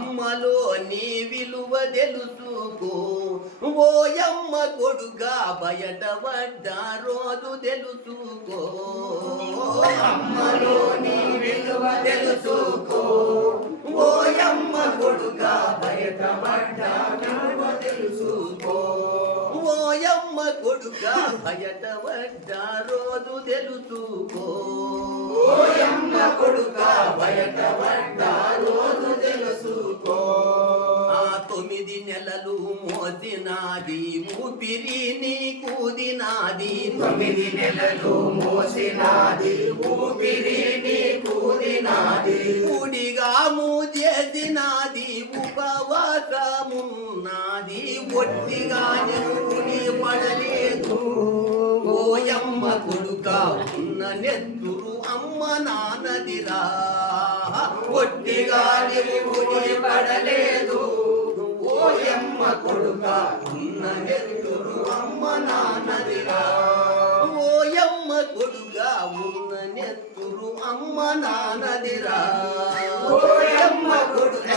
అమ్మలో నీ విలువ తెలుసుకో ఓయమ్మ కొడుగా బయట పడ్డ రోజు తెలుసుకో అమ్మలో నీ విలువ తెలుసుకో ఓయమ్మ కొడుగా బయట పడ్డ విలువ తెలుసుకో ఓయమ్మ కొడుగా బయట పడ్డ రోజు తెలుసుకో ఓయమ్మ కొడుగా బయట పడ్డ రోజు తెలుసుకో 9 నెలలు మోసినాది ఊపిరి నీ కూదినాది 9 నెలలు మోసినాది ఊపిరి నీ కూదినాది ఊడిగా మూజేసినాది ఉపవాసమున్నది ఒట్టిగా నెత్తుని పడలేదు ఓయమ్మ కొడుక ఉన్న నెత్తురు అమ్మ నాన్నదిరా ఒట్టిగా నెత్తుని పడలేదు ఓయమ్మ కొడుక ఉన్న నెత్తురు అమ్మ నాన్నదిరా ఓయమ్మ కొడుక ఉన్న నెత్తురు అమ్మ నాన్నదిరా ఓయమ్మ కొడుక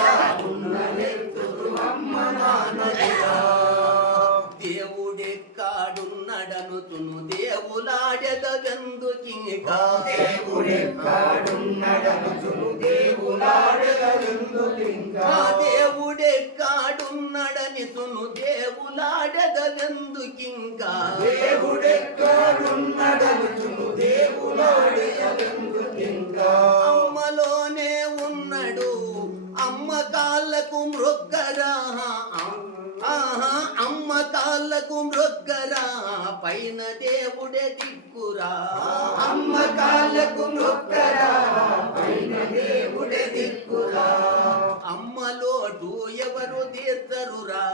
ఉన్న నెత్తురు అమ్మ నాన్నదిరా దేవుడెక్కాడున్నడనుతును దేవులాడెదెందుకింకా దేవుడెక్కాడున్నడనుతును దేవులాడెదెందుకింకా దేవుడెక్కాడున్నడనితును దేవులాడెదెందుకింకా దేవుడెక్కాడున్నడనుతును దేవులాడెదెందుకింకా అమ్మలోనే ఉన్నాడు అమ్మ కాళ్ళకు మృగ్గరా అమ్మ కాళ్ళకు మృగ్గరా పైన దేవుడే దిక్కురా అమ్మ కాళ్ళకు మృగ్గరా పైన దేవుడే దిక్కురా అమ్మ లోటు ఎవరు తీర్చరురా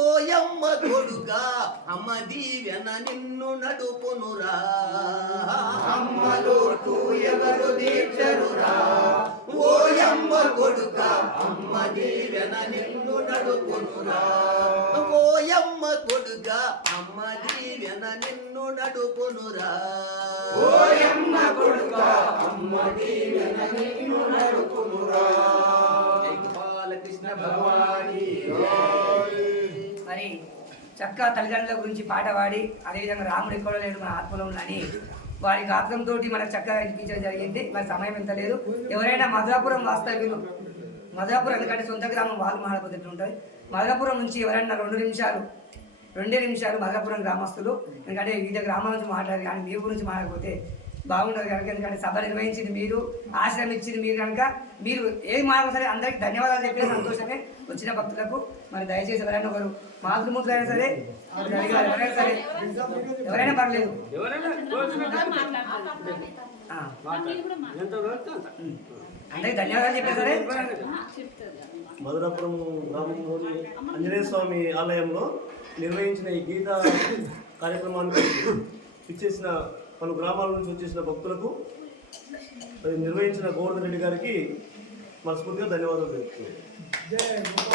ఓయమ్మ కొడుగా అమ్మ దీవెన నిన్ను నడుపునురా అమ్మ లోటు ఎవరు తీర్చరురా ఓయమ్మ కొడుగా అమ్మ దీవెన నిన్ను నడుపునురా ఓయమ్మ కొడుగా అమ్మ దీవెన నిన్ను నడుపునురా ఓయమ్మ కొడుగా అమ్మ దీవెన నిన్ను నడుపునురా బాలకృష్ణ భగవాని మరి చక్కగా తల్లిదండ్రుల గురించి పాట పాడి అదేవిధంగా రాముడు ఎక్కడ లేడు మన ఆత్మలో ఉందని వారి గాత్రంతో మనకు చక్కగా వినిపించడం జరిగింది. మరి సమయం ఎంత లేదు. ఎవరైనా మధురాపురం వాస్తవ్యులు మధురాపురం ఎందుకంటే సొంత గ్రామం వాళ్ళు మాట్లాడుతూ ఉంటుంది. మధురాపురం నుంచి ఎవరైనా 2 నిమిషాలు మధురాపురం గ్రామస్తులు ఎందుకంటే వివిధ గ్రామాల నుంచి మాట్లాడారు కానీ మీ గురించి మాట్లాడకపోతే బాగుండదు కనుక ఎందుకంటే సభ నిర్వహించింది మీరు ఆశ్రమం ఇచ్చింది మీరు కనుక మీరు ఏది మాట్లాడినా సరే అందరికి ధన్యవాదాలు చెప్పే సంతోషమే వచ్చిన భక్తులకు. మరి దయచేసి ఎవరైనా ఒకరు మాతృమూర్తులు అయినా సరే ఎవరైనా సరే ఎవరైనా పర్లేదు అందరికి ధన్యవాదాలు చెప్పే సరే. మధురాపురం గ్రామంలోని ఆంజనేయ స్వామి ఆలయంలో నిర్వహించిన ఈ గీతా కార్యక్రమానికి ఇచ్చేసిన పలు గ్రామాల నుంచి వచ్చేసిన భక్తులకు నిర్వహించిన గోవర్ధన్ రెడ్డి గారికి మనస్ఫూర్తిగా ధన్యవాదాలు తెలుపుతున్నాను.